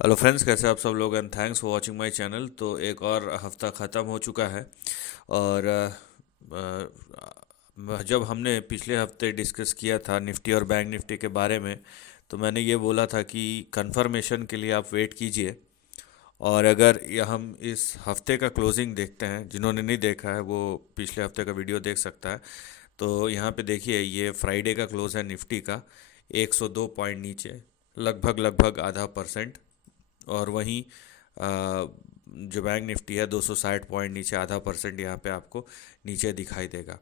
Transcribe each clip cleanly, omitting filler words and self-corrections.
Hello friends, कैसे आप सब लोग and thanks for watching my channel. तो एक और हफ्ता ख़त्म हो चुका है। और जब हमने पिछले हफ्ते डिस्कस किया था निफ्टी और बैंक निफ्टी के बारे में, तो मैंने ये बोला था कि कंफर्मेशन के लिए आप वेट कीजिए। और अगर ये हम इस हफ्ते का क्लोजिंग देखते हैं, जिन्होंने नहीं देखा है वो पिछले हफ्ते का वीडियो देख सकता है। तो यहाँ पे देखिए, ये फ्राइडे का क्लोज है निफ्टी का 102 पॉइंट नीचे, लगभग लगभग आधा परसेंट। और वहीं जो बैंक निफ्टी है 260 पॉइंट नीचे, आधा परसेंट यहाँ पे आपको नीचे दिखाई देगा।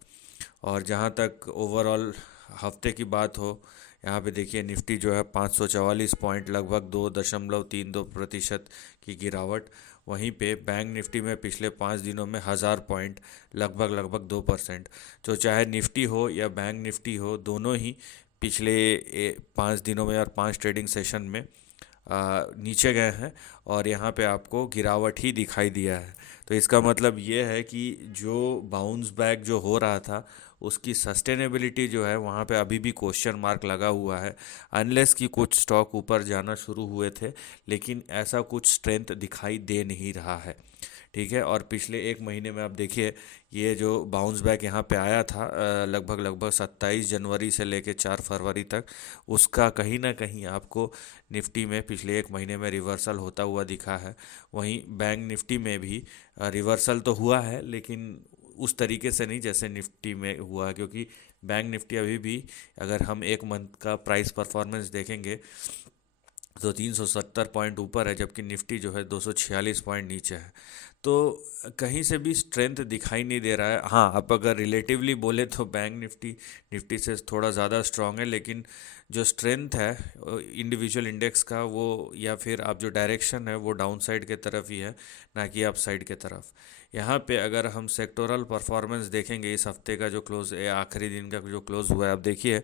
और जहाँ तक ओवरऑल हफ्ते की बात हो, यहाँ पे देखिए निफ्टी जो है 544 पॉइंट, लगभग 2.32% की गिरावट। वहीं पे बैंक निफ्टी में पिछले 5 दिनों में 1000 पॉइंट, लगभग लगभग 2%। तो चाहे निफ्टी हो या बैंक निफ्टी हो, दोनों ही पिछले 5 दिनों में और 5 ट्रेडिंग सेशन में नीचे गए हैं। और यहाँ पे आपको गिरावट ही दिखाई दिया है। तो इसका मतलब ये है कि जो बाउंस बैक जो हो रहा था, उसकी सस्टेनेबिलिटी जो है वहाँ पे अभी भी क्वेश्चन मार्क लगा हुआ है। अनलेस कि कुछ स्टॉक ऊपर जाना शुरू हुए थे, लेकिन ऐसा कुछ स्ट्रेंथ दिखाई दे नहीं रहा है। ठीक है। और पिछले एक महीने में आप देखिए, ये जो बाउंस बैक यहाँ पे आया था लगभग लगभग 27 जनवरी से लेके 4 फरवरी तक, उसका कहीं ना कहीं आपको निफ्टी में पिछले एक महीने में रिवर्सल होता हुआ दिखा है। वहीं बैंक निफ्टी में भी रिवर्सल तो हुआ है, लेकिन उस तरीके से नहीं जैसे निफ्टी में हुआ है, क्योंकि बैंक निफ्टी अभी भी, अगर हम एक मंथ का प्राइस परफॉर्मेंस देखेंगे तो 370 पॉइंट ऊपर है, जबकि निफ्टी जो है 246 पॉइंट नीचे है। तो कहीं से भी स्ट्रेंथ दिखाई नहीं दे रहा है। हाँ, आप अगर रिलेटिवली बोले तो बैंक निफ्टी निफ्टी से थोड़ा ज़्यादा स्ट्रांग है, लेकिन जो स्ट्रेंथ है इंडिविजुअल इंडेक्स का, वो या फिर आप जो डायरेक्शन है वो डाउन साइड के तरफ ही है, ना कि अप साइड के तरफ। यहाँ पे अगर हम सेक्टोरल परफॉर्मेंस देखेंगे, इस हफ्ते का जो क्लोज है, आखिरी दिन का जो क्लोज हुआ है, आप देखिए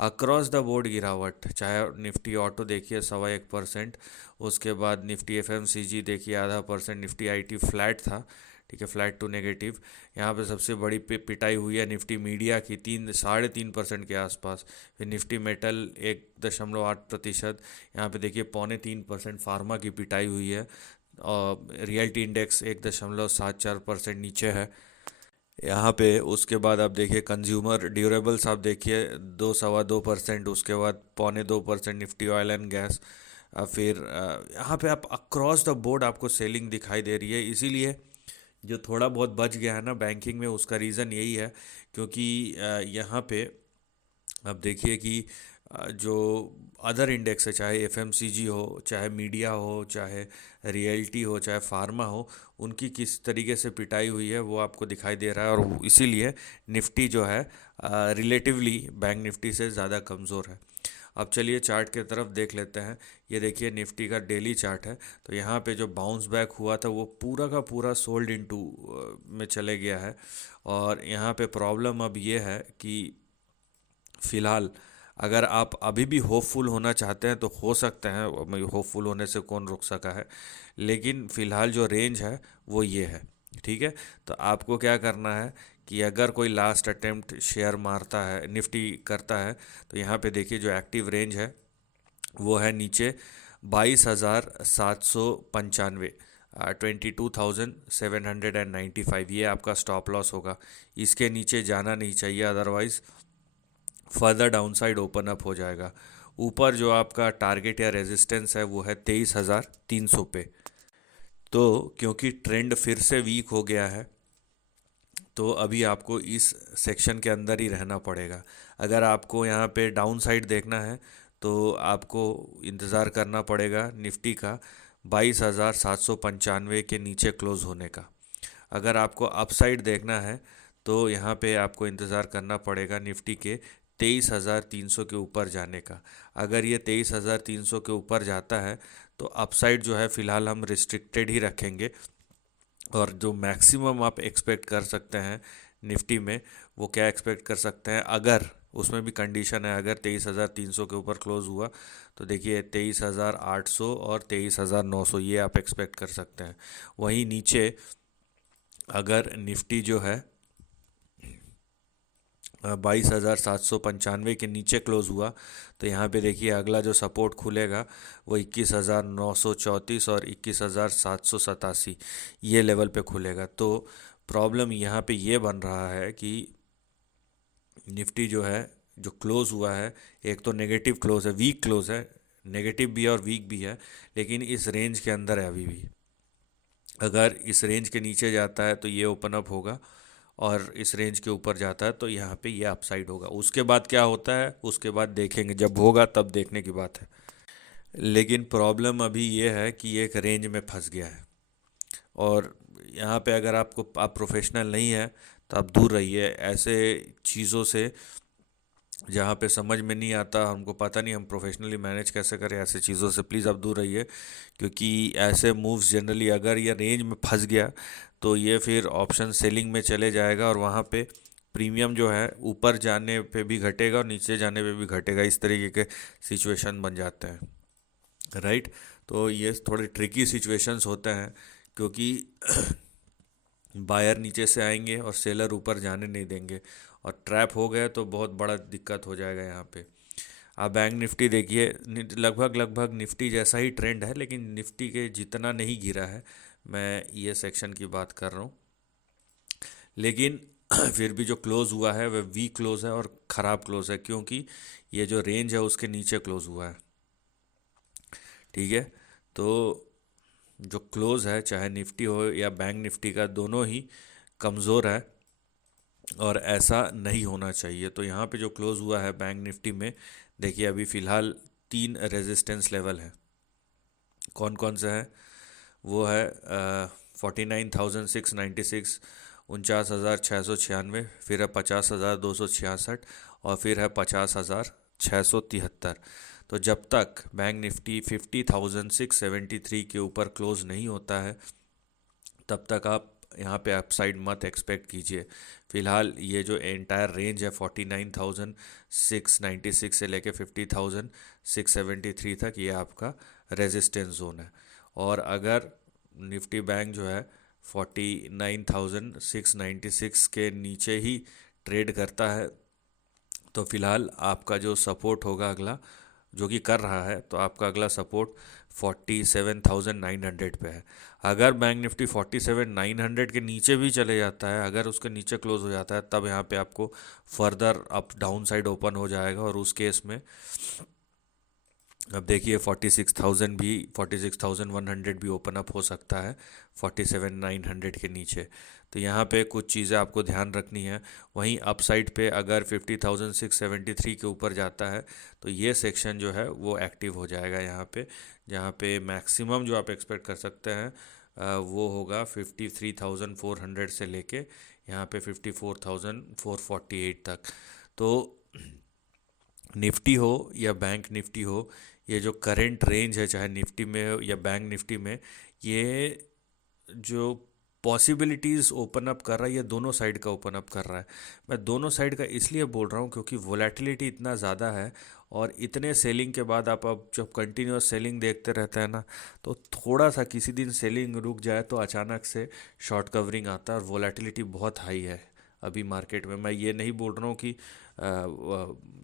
अक्रॉस द बोर्ड गिरावट। चाहे निफ्टी ऑटो देखिए 1.25%, उसके बाद निफ्टी एफएमसीजी देखिए आधा परसेंट, निफ्टी आईटी फ्लैट था। ठीक है, फ्लैट टू नेगेटिव। यहाँ पे सबसे बड़ी पिटाई हुई है निफ्टी मीडिया की, 3 साढ़े 3% के आसपास। फिर निफ्टी मेटल 1.8%। यहाँ पे देखिए 2.75% फार्मा की पिटाई हुई है। और रियल्टी इंडेक्स 1.74% नीचे है यहाँ पे। उसके बाद आप देखिए कंज्यूमर ड्यूरेबल्स, आप देखिए 2 सवा 2%। उसके बाद 2.25% निफ्टी ऑयल एंड गैस। फिर यहाँ पे आप अक्रॉस द बोर्ड आपको सेलिंग दिखाई दे रही है। इसीलिए जो थोड़ा बहुत बच गया है ना बैंकिंग में, उसका रीज़न यही है, क्योंकि यहाँ पे अब देखिए कि जो अदर इंडेक्स है, चाहे एफएमसीजी हो, चाहे मीडिया हो, चाहे रियल्टी हो, चाहे फार्मा हो, उनकी किस तरीके से पिटाई हुई है वो आपको दिखाई दे रहा है। और इसीलिए निफ्टी जो है रिलेटिवली बैंक निफ्टी से ज़्यादा कमज़ोर है। अब चलिए चार्ट के तरफ देख लेते हैं। ये देखिए निफ्टी का डेली चार्ट है। तो यहाँ पे जो बाउंस बैक हुआ था वो पूरा का पूरा सोल्ड इनटू में चले गया है। और यहाँ पे प्रॉब्लम अब ये है कि फ़िलहाल अगर आप अभी भी होपफुल होना चाहते हैं तो हो सकते हैं, होपफुल होने से कौन रोक सका है। लेकिन फ़िलहाल जो रेंज है वो ये है। ठीक है। तो आपको क्या करना है कि अगर कोई लास्ट अटेम्प्ट शेयर मारता है, निफ्टी करता है, तो यहाँ पे देखिए जो एक्टिव रेंज है वो है नीचे 22,795, 22,795। ये आपका स्टॉप लॉस होगा। इसके नीचे जाना नहीं चाहिए, otherwise further downside open up हो जाएगा। ऊपर जो आपका टारगेट या रेजिस्टेंस है वो है 23,300 पे। तो क्योंकि ट्रेंड फिर से वीक हो गया है, तो अभी आपको इस सेक्शन के अंदर ही रहना पड़ेगा। अगर आपको यहाँ पे डाउन साइड देखना है, तो आपको इंतज़ार करना पड़ेगा निफ्टी का 22,795 के नीचे क्लोज़ होने का। अगर आपको अपसाइड देखना है, तो यहाँ पे आपको इंतज़ार करना पड़ेगा निफ्टी के 23,300 के ऊपर जाने का। अगर ये 23,300 के ऊपर जाता है, तो अपसाइड जो है फ़िलहाल हम रिस्ट्रिक्टेड ही रखेंगे। और जो मैक्सिमम आप एक्सपेक्ट कर सकते हैं निफ्टी में, वो क्या एक्सपेक्ट कर सकते हैं, अगर उसमें भी कंडीशन है, अगर 23,300 के ऊपर क्लोज हुआ, तो देखिए 23,800 और 23,900 ये आप एक्सपेक्ट कर सकते हैं। वहीं नीचे अगर निफ्टी जो है 22,795 के नीचे क्लोज हुआ तो यहाँ पे देखिए अगला जो सपोर्ट खुलेगा वो 21,934 और 21,787 ये लेवल पे खुलेगा। तो प्रॉब्लम यहाँ पे ये बन रहा है कि निफ्टी जो है जो क्लोज हुआ है, एक तो नेगेटिव क्लोज है, वीक क्लोज है, नेगेटिव भी है और वीक भी है, लेकिन इस रेंज के अंदर है अभी भी। अगर इस रेंज के नीचे जाता है तो ये ओपन अप होगा, और इस रेंज के ऊपर जाता है तो यहाँ पे ये अपसाइड होगा। उसके बाद क्या होता है उसके बाद देखेंगे, जब होगा तब देखने की बात है। लेकिन प्रॉब्लम अभी ये है कि ये एक रेंज में फंस गया है, और यहाँ पे अगर आप प्रोफेशनल नहीं है तो आप दूर रहिए ऐसे चीज़ों से जहाँ पे समझ में नहीं आता, हमको पता नहीं हम प्रोफेशनली मैनेज कैसे करें, ऐसे चीज़ों से प्लीज़ आप दूर रहिए। क्योंकि ऐसे मूव्स जनरली अगर ये रेंज में फंस गया तो ये फिर ऑप्शन सेलिंग में चले जाएगा, और वहाँ पे प्रीमियम जो है ऊपर जाने पे भी घटेगा और नीचे जाने पे भी घटेगा, इस तरीके के सिचुएशन बन जाते हैं, राइट। तो ये थोड़े ट्रिकी सिचुएशंस होते हैं, क्योंकि बायर नीचे से आएंगे और सेलर ऊपर जाने नहीं देंगे, और ट्रैप हो गया तो बहुत बड़ा दिक्कत हो जाएगा यहाँ पे। आप बैंक निफ्टी देखिए, लगभग लगभग निफ्टी जैसा ही ट्रेंड है, लेकिन निफ्टी के जितना नहीं गिरा है, मैं ये सेक्शन की बात कर रहा हूँ। लेकिन फिर भी जो क्लोज़ हुआ है वह वीक क्लोज़ है और ख़राब क्लोज़ है, क्योंकि ये जो रेंज है उसके नीचे क्लोज़ हुआ है, ठीक है। तो जो क्लोज़ है चाहे निफ्टी हो या बैंक निफ्टी का, दोनों ही कमज़ोर है और ऐसा नहीं होना चाहिए। तो यहाँ पे जो क्लोज़ हुआ है बैंक निफ्टी में, देखिए अभी फ़िलहाल 3 रेजिस्टेंस लेवल है। कौन कौन से हैं? वो है 49,696, 49,696, फिर है 50,266 और फिर है 50,673। तो जब तक बैंक निफ्टी 50,673 के ऊपर क्लोज़ नहीं होता है तब तक आप यहाँ पे अपसाइड मत एक्सपेक्ट कीजिए। फ़िलहाल ये जो एंटायर रेंज है 49,696 से लेके 50,673 तक, ये आपका रेजिस्टेंस जोन है। और अगर निफ्टी बैंक जो है 49,696 के नीचे ही ट्रेड करता है तो फ़िलहाल आपका जो सपोर्ट होगा अगला, जो कि कर रहा है, तो आपका अगला सपोर्ट 47,900 पे है। अगर बैंक निफ्टी 47,900 के नीचे भी चले जाता है, अगर उसके नीचे क्लोज हो जाता है, तब यहाँ पे आपको further up down side open हो जाएगा, और उस केस में अब देखिए 46,000 भी, 46,100 भी ओपन अप हो सकता है 47,900 के नीचे। तो यहाँ पे कुछ चीज़ें आपको ध्यान रखनी है। वहीं अपसाइड पे अगर 50,673 के ऊपर जाता है तो ये सेक्शन जो है वो एक्टिव हो जाएगा यहाँ पे, जहाँ पे मैक्सिमम जो आप एक्सपेक्ट कर सकते हैं वो होगा 53,400 से लेके यहाँ पे 54,448 तक। तो निफ्टी हो या बैंक निफ्टी हो, ये जो करंट रेंज है चाहे निफ्टी में हो या बैंक निफ्टी में, ये जो पॉसिबिलिटीज़ ओपन अप कर रहा है ये दोनों साइड का ओपन अप कर रहा है। मैं दोनों साइड का इसलिए बोल रहा हूँ क्योंकि वोलेटिलिटी इतना ज़्यादा है, और इतने सेलिंग के बाद आप अब जब कंटिन्यूस सेलिंग देखते रहते हैं ना, तो थोड़ा सा किसी दिन सेलिंग रुक जाए तो अचानक से शॉर्ट कवरिंग आता है, और वोलेटिलिटी बहुत हाई है अभी मार्केट में। मैं ये नहीं बोल रहा हूँ कि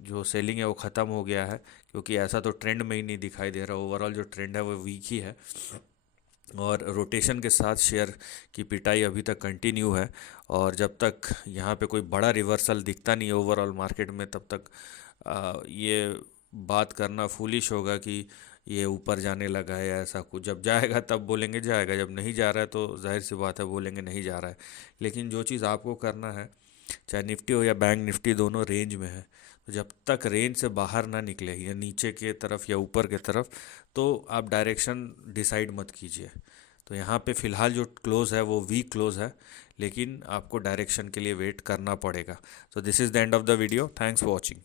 जो सेलिंग है वो ख़त्म हो गया है, क्योंकि ऐसा तो ट्रेंड में ही नहीं दिखाई दे रहा। ओवरऑल जो ट्रेंड है वो वीक ही है, और रोटेशन के साथ शेयर की पिटाई अभी तक कंटिन्यू है। और जब तक यहाँ पे कोई बड़ा रिवर्सल दिखता नहीं है ओवरऑल मार्केट में, तब तक ये बात करना फूलिश होगा कि ये ऊपर जाने लगा है या ऐसा कुछ। जब जाएगा तब बोलेंगे जाएगा, जब नहीं जा रहा है तो जाहिर सी बात है बोलेंगे नहीं जा रहा है। लेकिन जो चीज़ आपको करना है, चाहे निफ्टी हो या बैंक निफ्टी, दोनों रेंज में है, तो जब तक रेंज से बाहर ना निकले या नीचे के तरफ या ऊपर के तरफ, तो आप डायरेक्शन डिसाइड मत कीजिए। तो यहाँ पे फ़िलहाल जो क्लोज़ है वो वीक क्लोज़ है, लेकिन आपको डायरेक्शन के लिए वेट करना पड़ेगा। So this is the end of the video, thanks for watching.